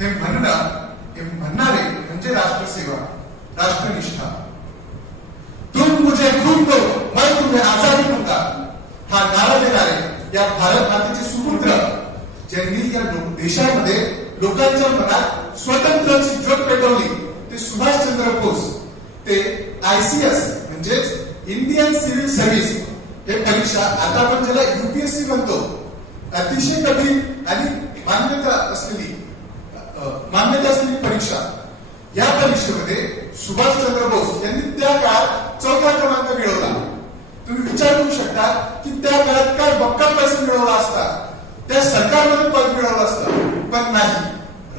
हे म्हणणारे म्हणजे राष्ट्रसेवा, राष्ट्रनिष्ठा. तुम मुझे खून दो मैं तुम्हें आजादी दूंगा हा नारा देणारे या भारत मातेचे सुपुत्र ज्यांनी या देशामध्ये लोकांच्या मनात स्वातंत्र्याची ज्योत पेटवली ते सुभाषचंद्र बोस. ते ICS म्हणजेच इंडियन सिव्हिल सर्व्हिस हे परीक्षा, आता आपण ज्याला UPSC म्हणतो, अतिशय कठीण आणि मान्यता असलेली परीक्षा. या परीक्षेमध्ये सुभाषचंद्र बोस यांनी त्या काळात 4था क्रमांक मिळवला. तुम्ही विचार करू शकता की त्या काळात काय बक्कल पैसे मिळवला असता, त्या सरकारमध्ये पद मिळवलं असतं, पण नाही.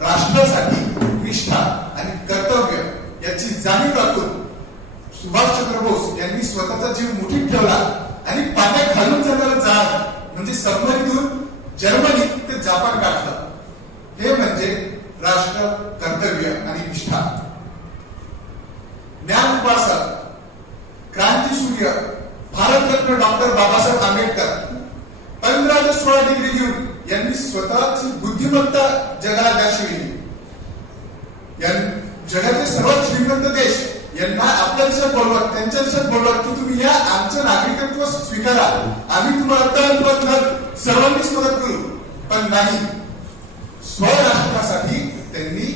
राष्ट्रासाठी निष्ठा आणि कर्तव्य याची जाणीव राखून सुभाषचंद्र बोस यांनी स्वतःचा जीव मुठीत ठेवला आणि पाण्यात घालून जाणारं जहाज म्हणजे सबमरीनतून जर्मनी ते जापान गाठलं. हे म्हणजे राष्ट्र, कर्तव्य आणि निष्ठा. ज्ञान उपासक, क्रांतीसूर्य, भारतरत्न डॉक्टर बाबासाहेब आंबेडकर 15 ते 16 डिग्री घेऊन यांनी स्वतःची बुद्धिमत्ता जगाला दर्शविली. जगातले सर्वात श्रीमंत देश यांना आपल्या देशात बोलवत, त्यांच्या देशात बोलवत की तुम्ही या आमचं नागरिकत्व स्वीकारा, आम्ही तुम्हाला तन मन धन सर्वांनीच मदत करू. पण नाही, स्वराष्ट्रासाठी त्यांनी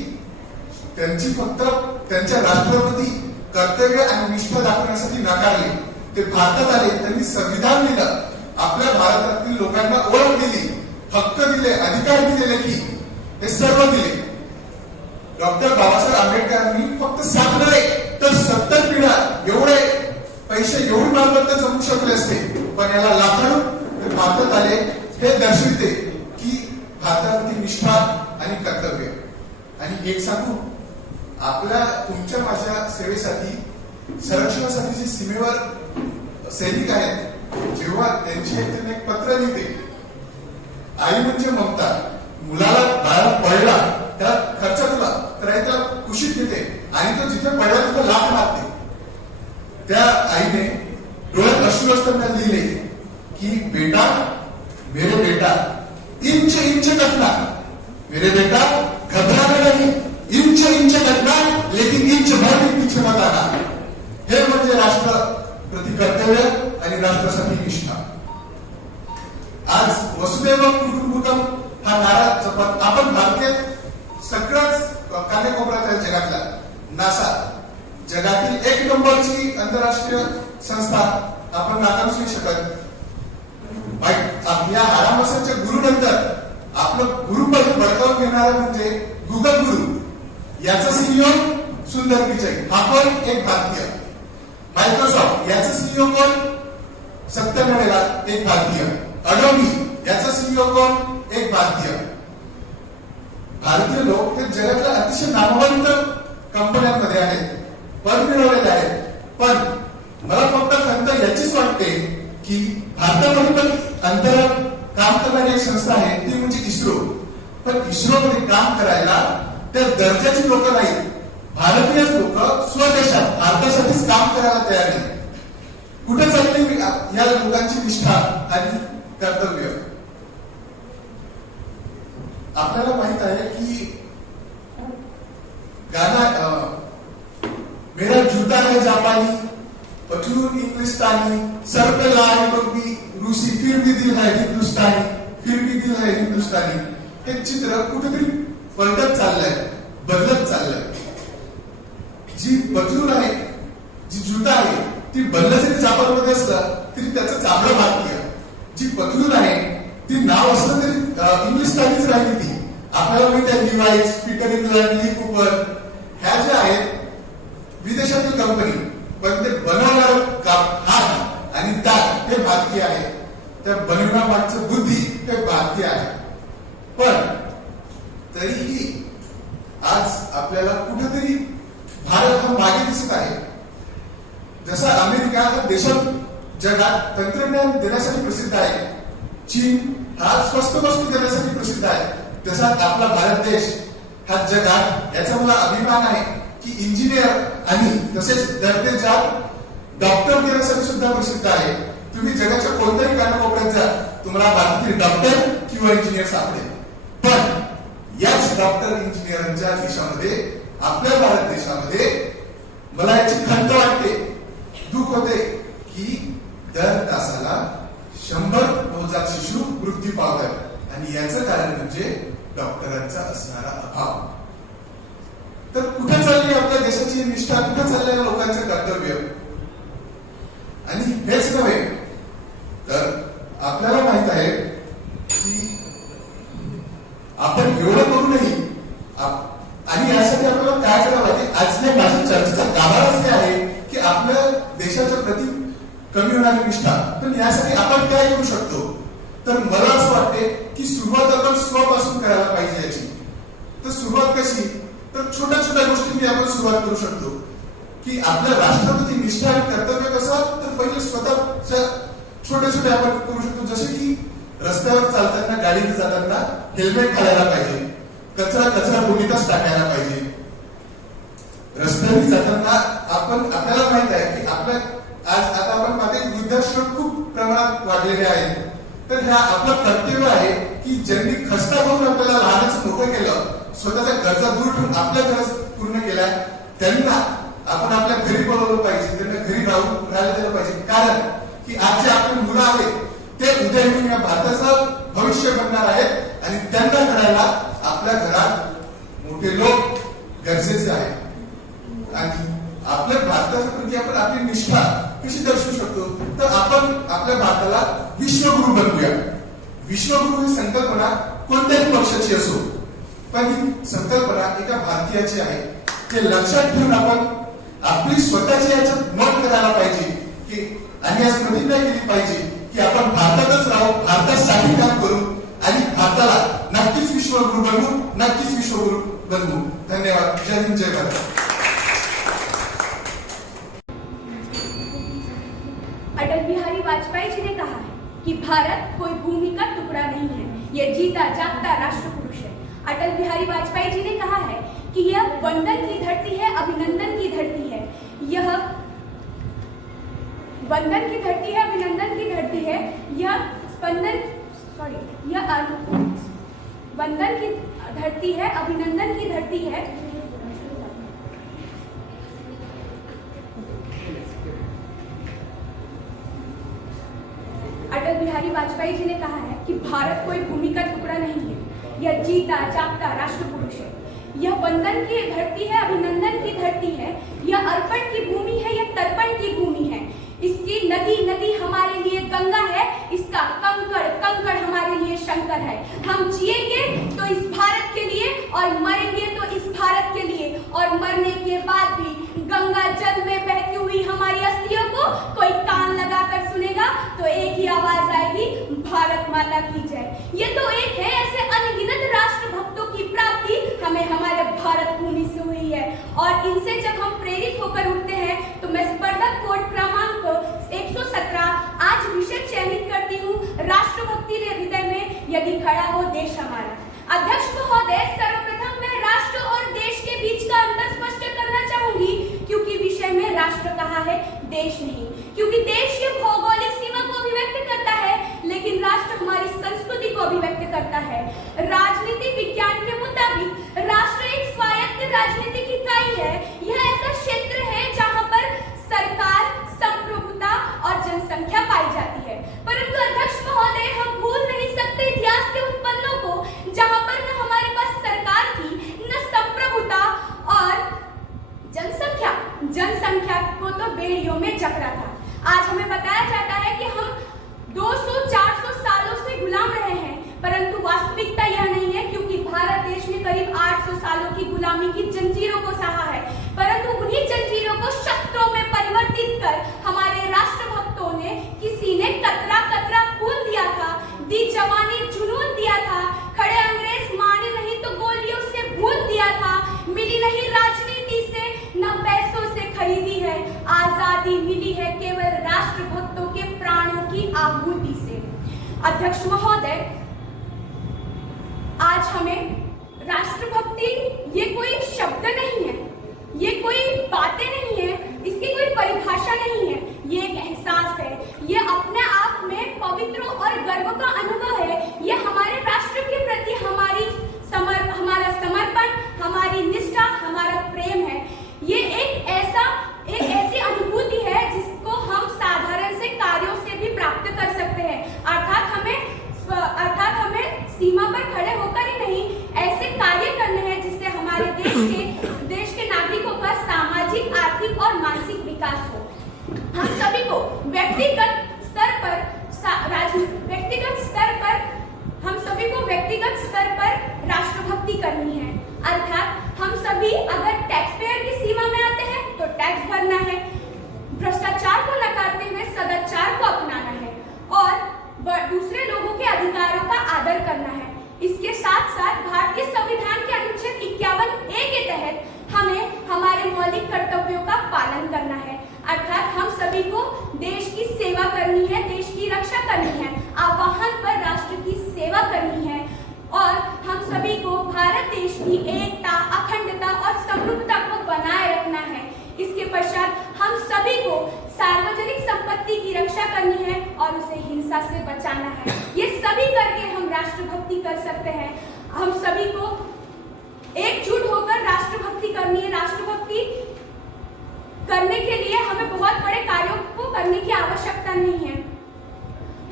त्यांची फक्त त्यांच्या राष्ट्रपती कर्तव्य आणि निष्ठा दाखवण्यासाठी नाकारले. ते भारतात आले, त्यांनी संविधान दिलं, आपल्या भारतातील लोकांना ओळख दिली, हक्क दिले, अधिकार दिले, की हे सर्व दिले. डॉक्टर बाबासाहेब आंबेडकरांनी फक्त 7 नाही तर 70 पिढ्या एवढे पैसे, एवढी मालमत्ता जमू शकले असते, पण याला लाथाडून भारतात आले. हे दर्शविते की भारतावरती निष्ठा आणि कर्तव्य. आणि एक सांगू, आपल्या तुमच्या माझ्या सेवेसाठी, संरक्षणासाठी जे सीमेवर सैनिक आहेत, जेव्हा त्यांची एक पत्र लिहिते, आई म्हणजे ममता, मुलाला बाळा पडला त्याला खर्च तुला तर आई त्याला कुशीत घेते आणि तो जिथे पडला तिथे लाथ मारते. त्या आईने डोळ्यात अश्रू असताना लिहिले की बेटा, मेरे बेटा इंच इंच कटना, मेरे बेटा घबराना नहीं, इंच इंच कटना लेकिन इंच भर भी पीछे मत आना. हे म्हणजे राष्ट्र प्रति कर्तव्य आणि राष्ट्रासाठी निष्ठा. आज वसुदैव कुटुंबकम हा नारा जपत आपण भारतीय सगळ्याच कानेकोपऱ्यात आहे जगातला. नासा जगातील 1 नंबरची आंतरराष्ट्रीय संस्था, आपण नाकारूच नाही शकत. या हाडामसाच्या गुरुनंतर आपलं गुरुपद बळकावून घेणारा म्हणजे गुगल गुरु. याचा CEO सुंदर पिचाई, हा पण एक भारतीय. मायक्रोसॉफ्ट याचा CEO कोण? सत्य नडेला, एक भारतीय. अडोबी याचा CEO कोण? एक भारतीय. भारतीय लोक ते जगातल्या अतिशय नामवंत कंपन्यांमध्ये आहेत, पद मिळवलेले आहेत. पण मला फक्त खंत याचीच वाटते की भारतामध्ये पण अंतराळ काम करणारी एक संस्था आहे, ती म्हणजे इस्रो. पण इस्रो मध्ये काम करायला त्या दर्जाची लोक नाहीत. भारतीय लोक स्वदेशात भारतासाठीच काम करायला तयार नाही. कुठे चालली या लोकांची निष्ठा आणि कर्तव्य? आपल्याला माहित आहे की गाना मेरा जूता है जापानी, पठून इंग्लिस्तानी, सर पे लाल टोपी रूसी, फिर भी दिल है हिंदुस्तानी, फिर भी दिल है हिंदुस्तानी. हे चित्र कुठेतरी पलटत चाललंय, बदलत चाललंय. जी बदलून आहे, जी जूता आहे ती बदल जरी जापानमध्ये असलं तरी त्याचं चामडं भारतीय. जी बदलून आहे ती नाव असलं तरी इंग्लिशतानीच राहिली. ती आपल्याला माहिती आहे, लिवाईस, पीटर इंग्लंड, ली कूपर ह्या ज्या आहेत विदेशातील कंपनी, पण ते बनवणारं हात आणि दात हे भारतीय आहे. त्या बनवण्यामागचं बुद्धी हे भारतीय आहे. पण तरीही आज आपल्याला कुठेतरी भारत हा मागे दिसत आहे. जसा अमेरिका हा देशात जगात तंत्रज्ञान देण्यासाठी प्रसिद्ध आहे, चीन हा स्वस्त वस्तू देण्यासाठी प्रसिद्ध आहे, तसा आपला भारत देश हा जगात, याचा मला अभिमान आहे की इंजिनियर आणि तसेच दर्जेदार डॉक्टर देण्यासाठी सुद्धा प्रसिद्ध आहे. तुम्ही जगाच्या कोणत्याही कानाकोपऱ्यात जा, तुम्हाला भारतातील डॉक्टर किंवा इंजिनियर सापडेल. पण याच डॉक्टर इंजिनियरांच्या देशामध्ये, आपल्या भारत देशामध्ये मला याची खंत वाटते, दुःख होते की दर तासाला 100 नवजात शिशु मृत्यू पावतात आणि याचं कारण म्हणजे डॉक्टरांचा असणारा अभाव. तर कुठे चालली आपल्या देशाची निष्ठा, कुठे चाललेल्या लोकांचं कर्तव्य? आणि हेच नव्हे तर आपल्याला माहित आहे की आपण एवढं करूनही आणि यासाठी आपल्याला काय करावं पाहिजे? आज माझ्या चर्चेचा गाभाराच हे आहे की आपल्या देशाच्या प्रति कमी होणारी निष्ठा. पण यासाठी आपण काय करू शकतो? तर मला असं वाटते की सुरुवात आपण स्वपासून करायला पाहिजे याची. तर सुरुवात कशी? तर छोट्या छोट्या गोष्टींनी आपण सुरुवात करू शकतो की आपल्या राष्ट्राप्रती निष्ठा आणि कर्तव्य कसं? तर पहिले स्वतःच्या छोटे छोटे आपण करू शकतो. जसे की रस्त्यावर चालताना, गाडीने जाताना हेल्मेट घालायला पाहिजे, कचरा बोगीतच टाकायला पाहिजे. रस्त्याने जाताना आपल्याला माहित आहे की आता आपण पाहते वृद्धाश्रम खूप प्रमाणात वाढलेले आहेत. तर ह्या आपलं कर्तव्य आहे की ज्यांनी खस्ता करून आपल्याला लहानच मोठं केलं, स्वतःच्या गरजा दूर ठेवून आपल्या गरज पूर्ण केल्या, त्यांना आपण आपल्या घरी बोलवलं पाहिजे, त्यांना घरी राहायला दिलं पाहिजे. कारण की आज जे आपली मुलं आहेत ते उद्या येऊन या भारताचं भविष्य बनणार आहेत आणि त्यांना घडायला आपल्या घरात मोठे लोक गरजेचे आहेत. आणि आपल्या भारताच्या प्रती आपण आपली निष्ठा कशी दर्शवू शकतो? तर आपण आपल्या भारताला विश्वगुरु बनवूया. विश्वगुरु ही संकल्पना कोणत्याही पक्षाची असो, पण ही संकल्पना एका भारतीयाची आहे. ते लक्षात ठेवून आपण आपली स्वतःची याच्यात नोंद करायला पाहिजे की आणि आज प्रतिज्ञा केली पाहिजे की आपण भारतातच राहू, भारतासाठी काम करू आणि भारताला नक्कीच विश्वगुरु बनवू, नक्कीच विश्वगुरु बनवू. धन्यवाद. जय हिंद, जय भारत. अटल बिहारी वाजपेयी जी ने कहा है कि भारत कोई भूमि का टुकड़ा नहीं है, यह जीता जागता राष्ट्र पुरुष है. अटल बिहारी वाजपेयी जी ने कहा है कि यह वंदन की धरती है, अभिनंदन की धरती है. यह वंदन की धरती है, अभिनंदन की धरती है. यह वंदन की धरती है, अभिनंदन की धरती है. अटल बिहारी वाजपेयी जी ने कहा है कि भारत कोई भूमि का टुकड़ा नहीं है, यह जीता जागता राष्ट्र पुरुष है. यह वंदन की धरती है, अभिनंदन की धरती है. यह अर्पण की भूमि है, यह तर्पण की भूमि है. इसकी नदी नदी हमारे लिए गंगा है, इसका कंकड़ कंकड़ हमारे लिए शंकर है. हम जिएंगे तो इस भारत के लिए और मरेंगे तो इस भारत के लिए. और मरने के बाद भी गंगा जल में बहती हुई हमारी अस्थियों को कोई कान लगाकर सुनेगा तो एक ही आवाज आएगी, भारत माता की जय. ये तो एक है ऐसे अनगिनत राष्ट्र भक्तों की प्राप्ति हमें हमारे भारत भूमि से हुई है. और इनसे जब हम प्रेरित होकर उठते हैं तो मैं स्पर्धक कोड क्रमांक 117 आज विषय चयनित करती हूँ, राष्ट्रभक्ति के हृदय में यदि खड़ा हो देश हमारा. अध्यक्ष महोदय, सर्वप्रथम मैं राष्ट्र और देश के बीच का अंतर स्पष्ट करना चाहूंगी, क्योंकि विषय में राष्ट्र कहा है, देश नहीं. क्योंकि देश ये भौगोलिक सीमा को अभिव्यक्त करता है, लेकिन राष्ट्र हमारी संस्कृति को अभिव्यक्त करता है. राजनीति विज्ञान के मुताबिक राष्ट्र एक स्वायत्त राजनीतिक इकाई है. यह ऐसा क्षेत्र है जहां पर सरकार, संप्रभुता और जनसंख्या पाई जाती है. परंतु अध्यक्ष महोदय, हम भूल नहीं सकते इतिहास के उन पन्नों को जहां पर न हमारे पास सरकार थी, न संप्रभुता और जनसंख्या को तो बेड़ियों में जकड़ा था. आज हमें बताया जाता है कि हम 200-400 सालों से गुलाम रहे हैं, परंतु वास्तविकता यह नहीं है, क्योंकि भारत देश ने करीब 800 सालों की गुलामी की जंजीरों को सहा है. परंतु उन्हीं जंजीरों को शस्त्रों में परिवर्तित कर हमारे राष्ट्रभक्तों ने, किसी ने कतरा कतरा खून दिया था, दी जवानी जुनून दिया था, खड़े अंग्रेज माने नहीं तो गोलियों से भून दिया था. मिली नहीं राजनीति से, न पैसों से खरीदी है. आजादी मिली है केवल राष्ट्रभक्तों के प्राणों की आहुति से. अध्यक्ष महोदय, आज हमें राष्ट्रभक्ति ये कोई शब्द नहीं है, ये कोई बातें नहीं है, इसकी कोई परिभाषा नहीं है. ये एक एहसास है, ये अपने आप में पवित्र और गर्व का अनुभव है. ये हमारे राष्ट्र के प्रति हमारा और मानसिक विकास हो। हम सभी को व्यक्तिगत स्तर पर राष्ट्रभक्ति करनी है। अर्थात हम सभी अगर टैक्स पेयर की सीमा में आते हैं तो टैक्स भरना है, भ्रष्टाचार को नकारते हुए सदाचार को अपनाना है और दूसरे लोगों के अधिकारों का आदर करना है। इसके साथ साथ भारतीय संविधान के अनुच्छेद 51A के तहत हमें हमारे मौलिक कर्तव्यों का पालन करना है। अर्थात हम सभी को देश की सेवा करनी है, देश की रक्षा करनी है, आह्वान पर राष्ट्र की सेवा करनी है और हम सभी को भारत देश की एकता, अखंडता और समृद्धता को बनाए रखना है। इसके पश्चात हम सभी को सार्वजनिक संपत्ति की रक्षा करनी है और उसे हिंसा से बचाना है। ये सभी करके हम राष्ट्रभक्ति कर सकते हैं। हम सभी को एकजुट होकर राष्ट्रभक्ति करनी है। राष्ट्रभक्ति करने के लिए हमें बहुत बड़े कार्यों को करने की आवश्यकता नहीं है।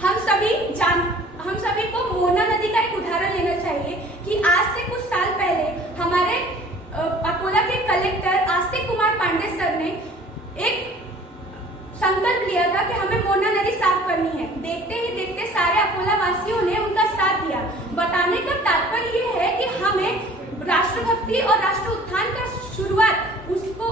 हम सभी को मोना नदी का एक उदाहरण लेना चाहिए कि आज से कुछ साल पहले हमारे अकोला के कलेक्टर आस्तिक कुमार पांडे सर ने एक संकल्प लिया था कि हमें मोना नदी साफ करनी है। देखते ही देखते सारे अकोला वासियों ने उनका साथ दिया। बताने का तात्पर्य ये है कि हमें राष्ट्रभक्ति और राष्ट्र उत्थान का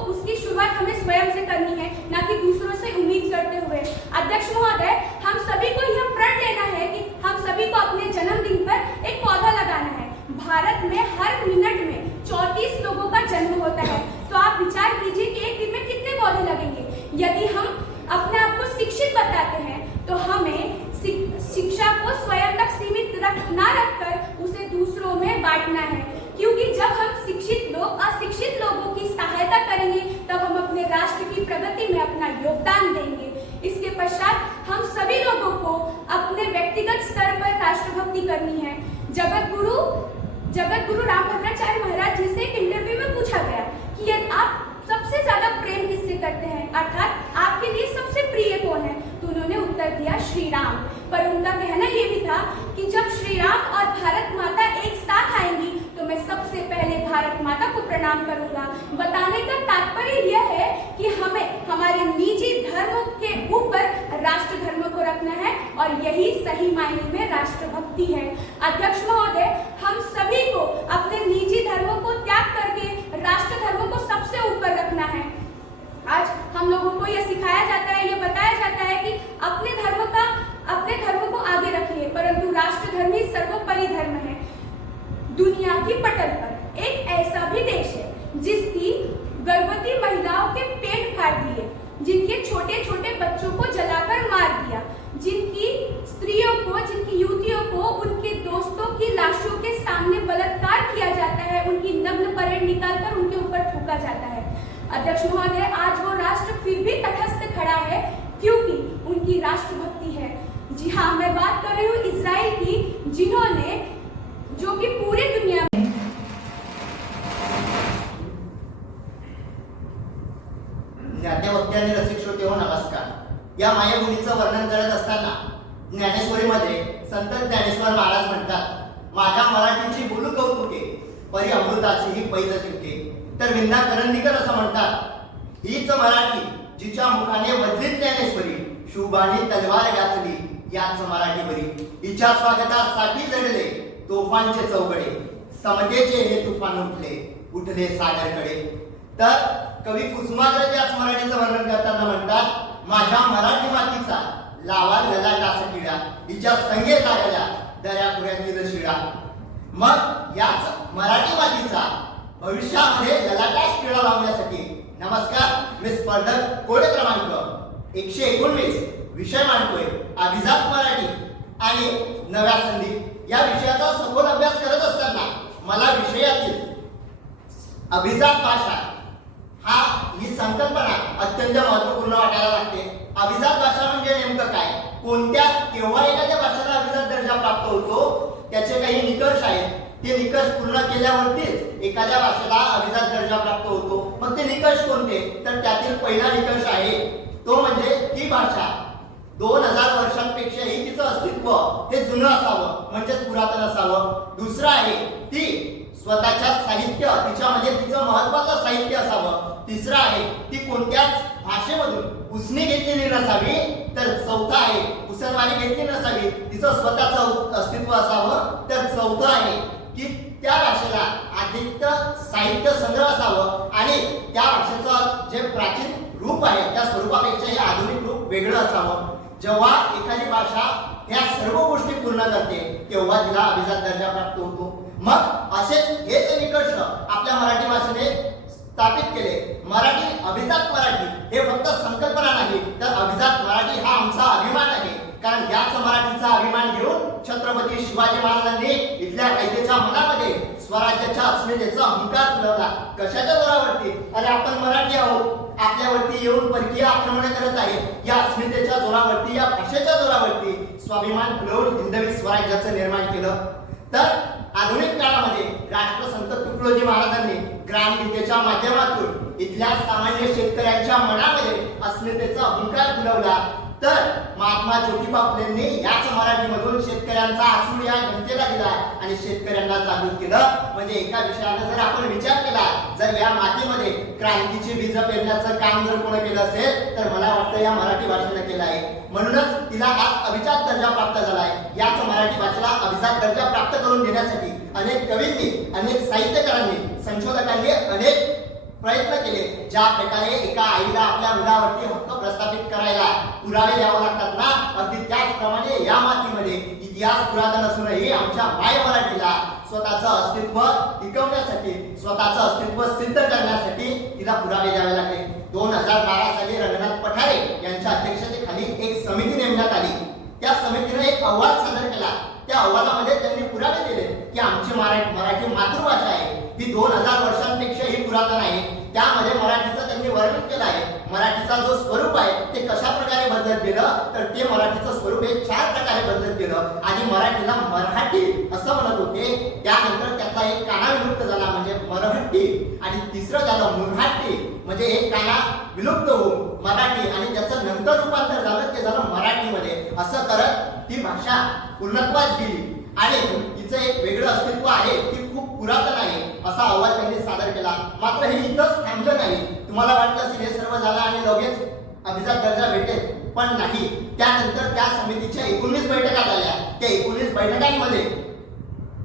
उसकी शुरुआत हमें स्वयं से करनी है, ना कि दूसरों से उम्मीद करते हुए। अध्यक्ष महोदय, हम सभी को यह प्रण लेना है कि हम सभी को अपने जन्मदिन पर एक पौधा लगाना है। भारत में हर मिनट में 34 लोगों का जन्म होता है, तो आप विचार कीजिए कि एक दिन में कितने पौधे लगेंगे। यदि हम अपने आप को शिक्षित बताते हैं तो हमें शिक्षा को स्वयं तक सीमित ना रखकर उसे दूसरों में बांटना है, क्योंकि जब हम शिक्षित लोग अशिक्षित लोगों की सहायता करेंगे तब हम अपने राष्ट्र की प्रगति में अपना योगदान देंगे। इसके पश्चात हम सभी लोगों को अपने व्यक्तिगत स्तर पर राष्ट्रभक्ति करनी है। जगत गुरु रामभद्राचार्य महाराज जी से एक इंटरव्यू में पूछा गया कि यदि आप सबसे ज्यादा प्रेम किससे करते हैं, अर्थात आपके लिए सबसे प्रिय कौन है, तो उन्होंने उत्तर दिया श्री राम। पर उनका कहना यह भी था कि जब श्री राम और भारत माता एक साथ आएंगी तो मैं सबसे पहले भारत माता को प्रणाम करूंगा। बताने का तात्पर्य यह है कि हमें हमारे निजी धर्मों के ऊपर राष्ट्र धर्म को रखना है और यही सही मायने में राष्ट्रभक्ति है। अध्यक्ष महोदय, हम सभी को अपने निजी धर्मों को त्याग करके राष्ट्र धर्मों को सबसे ऊपर रखना है। आज हम लोगों को यह सिखाया जाता है, यह बताया जाता है कि अपने धर्म को आगे रखिए, परंतु राष्ट्र धर्म ही सर्वोपरि धर्म है। दुनिया की पटल पर एक ऐसा भी देश है जिसकी गर्भवती महिलाओं के पेट फाड़ दिए, जिनके छोटे छोटे बच्चों को जलाकर मार दिया, जिनकी स्त्रियों को, जिनकी युवतियों को उनके दोस्तों की लाशों के सामने बलात्कार किया जाता है, उनकी नग्न परेड निकालकर उनके ऊपर थूका जाता है। अध्यक्ष महोदय, आज वो राष्ट्र फिर भी तटस्थ खड़ा है क्योंकि उनकी राष्ट्रभक्ति है। जी हाँ, मैं बात कर रही हूँ इजराइल की, जिन्होंने, जो कि पूरी दुनिया में ज्ञाते आणि रसिक श्रोते हो, नमस्कार। या मायेमुलीचं वर्णन करत असताना ज्ञानेश्वरीमध्ये संत ज्ञानेश्वर महाराज म्हणतात, माझ्या मराठीची बोलू कौतुके, परी अमृताची ही पैज चिमके. तर विंदा करंदीकर असं म्हणतात, हीच मराठी जिच्या मुखाने वजलीत ज्ञानेश्वरी, शुभानी तलवार गाचली याच मराठी बरी. हिच्या स्वागतासाठी जडले तोफांचे चौघडे, समतेचे हे तुफान उठले सागरकडे. तर कवी कुसुमाग्रज याच मराठीचं वर्णन करताना म्हणतात, माझ्या मराठी मातीचा लावा ललाटास किडा, हिच्या संगे लागल्या दर्यापुऱ्यातील शिळा. मग याच मराठी मातीचा भविष्यामध्ये ललाटास किडा लावण्यासाठी नमस्कार, मी स्पर्धक कोड क्रमांक 119 विषय मांडतोय अभिजात मराठी आणि नव्या संधी. या विषयाचा सखोल अभ्यास करत असताना मला विषयातील अभिजात भाषा ही संकल्पना अत्यंत महत्त्वपूर्ण वाटायला लागते. अभिजात भाषा म्हणजे नेमकं काय, केव्हा एखाद्या भाषेला अभिजात दर्जा प्राप्त होतो, त्याचे काही निकष आहेत. ते निकष पूर्ण केल्यावरतीच एखाद्या भाषेला अभिजात दर्जा प्राप्त होतो. मग ते निकष कोणते, तर त्यातील पहिला निकष आहे तो म्हणजे ती भाषा 2000 वर्षांपेक्षाही तिचं अस्तित्व हे जुनं असावं, म्हणजेच पुरातन असावं. दुसरं आहे ती स्वतःच्या साहित्य, तिच्यामध्ये तिचं महत्वाचं साहित्य असावं. तिसरं आहे ती कोणत्याच भाषेमधून उसने घेतलेली नसावी. तर चौथं आहे उसनवारी घेतली नसावी, तिचं स्वतःचं अस्तित्व असावं. तर चौथं आहे की त्या भाषेला अधिक साहित्य संग्रह असावं आणि त्या भाषेचं जे प्राचीन रूप आहे त्या स्वरूपापेक्षा हे आधुनिक रूप वेगळं असावं. जेव्हा एखादी भाषा या सर्व गोष्टी पूर्ण करते तेव्हा तिला अभिजात दर्जा प्राप्त होतो. मग असेच हेच निकष आपल्या मराठी भाषेने स्थापित केले. मराठी, अभिजात मराठी हे फक्त संकल्पना नाही तर अभिजात मराठी हा आमचा अभिमान आहे. कारण याच मराठीचा अभिमान घेऊन छत्रपती शिवाजी महाराजांनी इथल्या कैदेच्या मनामध्ये स्वराज्याच्या अस्मितेचा अहंकार फुलवला. कशाच्या जोरावरती? अरे आपण मराठी आहोत, आपल्यावरती येऊन परकीय आक्रमण करत आहे. या अस्मितेच्या जोरावरती, या भाषेच्या जोरावरती स्वाभिमान फुलवून हिंदवी स्वराज्याचं निर्माण केलं. तर आधुनिक काळामध्ये राष्ट्रसंत तुकडोजी महाराजांनी ग्रामगीतेच्या माध्यमातून इथल्या सामान्य शेतकऱ्यांच्या मनामध्ये अस्मितेचा अहंकार फुलवला. तर महात्मा ज्योतिबा फुलेंनी याच मराठीमधून शेतकऱ्यांचा आसूड या जनतेला दिला आणि शेतकऱ्यांना जागृत केलं. म्हणजे एका विषयाने जर आपण विचार केला, जर या मातीमध्ये क्रांतीची बीज पेरण्याचं काम जर कोणी केलं असेल तर मला वाटतं या मराठी भाषेनं केलं आहे. म्हणूनच तिला आज अभिजात दर्जा प्राप्त झाला आहे. याच मराठी भाषेला अभिजात दर्जा प्राप्त करून देण्यासाठी अनेक कवींनी, अनेक साहित्यकारांनी, संशोधकांनी अनेक प्रयत्न केले. ज्या प्रकारे एका आईला आपल्या मुलावरती हक्क प्रस्थापित करायला पुरावे द्यावे लागतात ना, अगदी त्याचप्रमाणे या मातीमध्ये इतिहास पुरातन असूनही आमच्या माय मराठीला स्वतःचं अस्तित्व टिकवण्यासाठी, स्वतःचं अस्तित्व सिद्ध करण्यासाठी तिला पुरावे द्यावे लागले. 2012 साली रंगनाथ पठारे यांच्या अध्यक्षतेखाली एक समिती नेमण्यात आली. त्या समितीने एक अहवाल सादर केला. त्या अहवालामध्ये त्यांनी पुरावे दिले की आमची मराठी मातृभाषा आहे, ही 2000 वर्षांपेक्षाही पुरातन आहे. त्यामध्ये मराठीचं त्यांनी वर्णन केलं आहे. मराठीचा जो स्वरूप आहे ते कशा प्रकारे बदलत गेलं, तर ते मराठीचं स्वरूप हे 4 प्रकारे बदलत गेलं. आणि मराठीला मराठी असं म्हणत होते, त्यानंतर त्यातला एक काना विलुप्त झाला म्हणजे मराठी, आणि तिसरं झालं मुऱ्हाटी म्हणजे एक काना विलुप्त होऊन मराठी, आणि त्याचं नंतर रूपांतर झालं ते झालं मराठीमध्ये. असं करत ती भाषा पूर्णत्वास गेली आणि तिचं एक वेगळं अस्तित्व आहे, ती खूप पुरातन आहे असा अहवाल त्यांनी सादर केला. मात्र हे इथंच थांबलं नाही. तुम्हाला वाटलं असेल हे सर्व झालं आणि लगेच अभिजात दर्जा भेटेल, पण नाही. त्यानंतर त्या समितीच्या 19 बैठका झाल्या. त्या 19 बैठकांमध्ये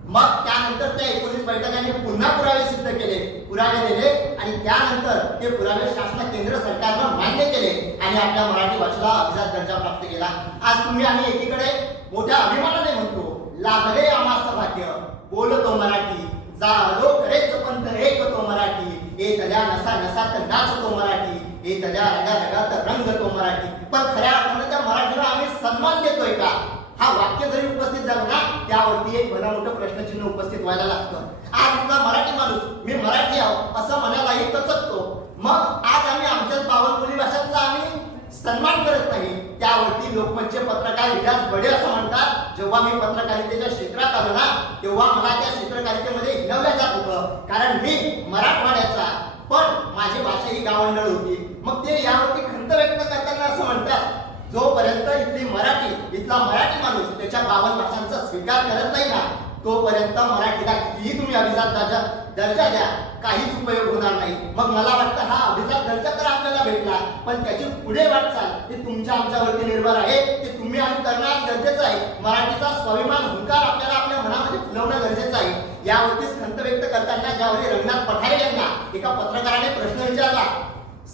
मग त्यानंतर त्या 19 बैठकांनी पुन्हा पुरावे सिद्ध केले, पुरावे दिले आणि त्यानंतर ते पुरावे शासन केंद्र सरकारनं मान्य केले आणि आपल्या मराठी भाषेला अभिजात दर्जा प्राप्त केला. आज तुम्ही आम्ही एकीकडे मोठ्या अभिमानाने म्हणतो, लाभले आम्हास भाग्य बोलतो मराठी, जालो खरेच पंथ एक तो मराठी, येतल्या नसा नसात नाचतो मराठी, येतल्या रगा रगात रंगतो मराठी. पण खऱ्या अर्थाने त्या मराठीला आम्ही सन्मान देतोय का? हा वाक्य जरी उपस्थित झालं ना, त्यावरती एक भला मोठं प्रश्नचिन्ह उपस्थित व्हायला लागतं. आज तुला मराठी माणूस, मी मराठी आहो असं म्हणायलाही कचकतो. मग आज आम्ही आमच्याच 52 बोली भाषांचा आम्ही सन्मान करत नाही. त्यावरती लोकमतचे पत्रकार विलास बडे असं म्हणतात, जेव्हा मी पत्रकारितेच्या क्षेत्रात आलो ना तेव्हा मला त्या चित्रकारितेमध्ये हिणवलं जात होतं, कारण मी मराठवाड्याचा पण माझी भाषा ही गावंढळ होती. मग ते यावरती खंत व्यक्त करताना असं म्हणतात, जोपर्यंत इथली मराठी, इथला मराठी माणूस त्याच्या 52 भाषांचा स्वीकार करत नाही ना, तोपर्यंत मराठीला कितीही तुम्ही अभिजात दर्जा द्या, काहीच उपयोग होणार नाही. मग मला वाटतं हा अभिजात दर्जा तर आपल्याला भेटला, पण त्याची पुढे वाटचाल ते तुमच्या आमच्यावरती निर्भर आहे. ते तुम्ही आम्ही करणं गरजेचं आहे. मराठीचा स्वाभिमान हुंकार आपल्याला आपल्या मनामध्ये फुलवणं गरजेचं आहे. यावरतीच खंत व्यक्त करताना ज्यावेळी रंगनाथ पठारे यांना एका पत्रकाराने प्रश्न विचारला,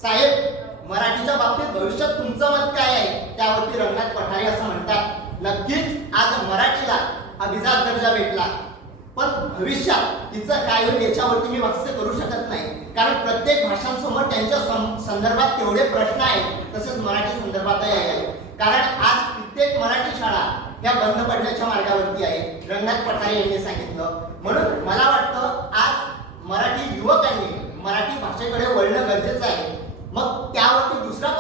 साहेब मराठीच्या बाबतीत भविष्यात तुमचं मत काय आहे? त्यावरती रंगनाथ पठारे असं म्हणतात, नक्कीच आज मराठीला अभिजात दर्जा भेटला, पण भविष्यात तिचं काय होईल याच्यावरती मी भाष्य करू शकत नाही. कारण प्रत्येक भाषांसमोर त्यांच्या संदर्भात तेवढे प्रश्न आहेत, तसेच मराठी संदर्भातही आहे. कारण आज कित्येक मराठी शाळा या बंद पडण्याच्या मार्गावरती आहे, रंगनाथ पठारे यांनी सांगितलं. म्हणून मला वाटतं आज मराठी युवकांनी मराठी भाषेकडे वळणं गरजेचं आहे. मग त्यावरती दुसऱ्या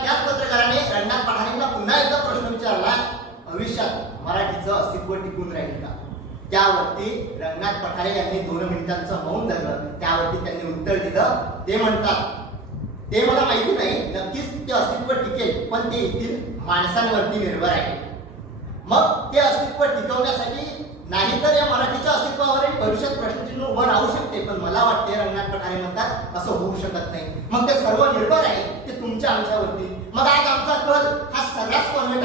त्याच पत्रकाराने रंगनाथ पठारेंना पुन्हा एकदा प्रश्न विचारला, भविष्यात मराठीचं अस्तित्व टिकून राहील का? त्यावरती रंगनाथ पठारे यांनी 2 मिनिटांचं मौन धरलं. त्यावरती त्यांनी उत्तर दिलं, ते म्हणतात, ते मला माहिती नाही, नक्कीच ते अस्तित्व टिकेल, पण ते येथील माणसांवरती निर्भर आहे. मग ते अस्तित्व टिकवण्यासाठी नाहीतर या मराठीच्या अस्तित्वावरही भविष्यात प्रश्नचिन्ह उभं राहू शकते, पण मला वाटते रंगनाथ पठारे म्हणतात असं होऊ शकत नाही. मग ते सर्व निर्भर आहे ते तुमच्या आमच्यावरती. मग आज आमचा कल हा सर्रास कॉन्व्हेंट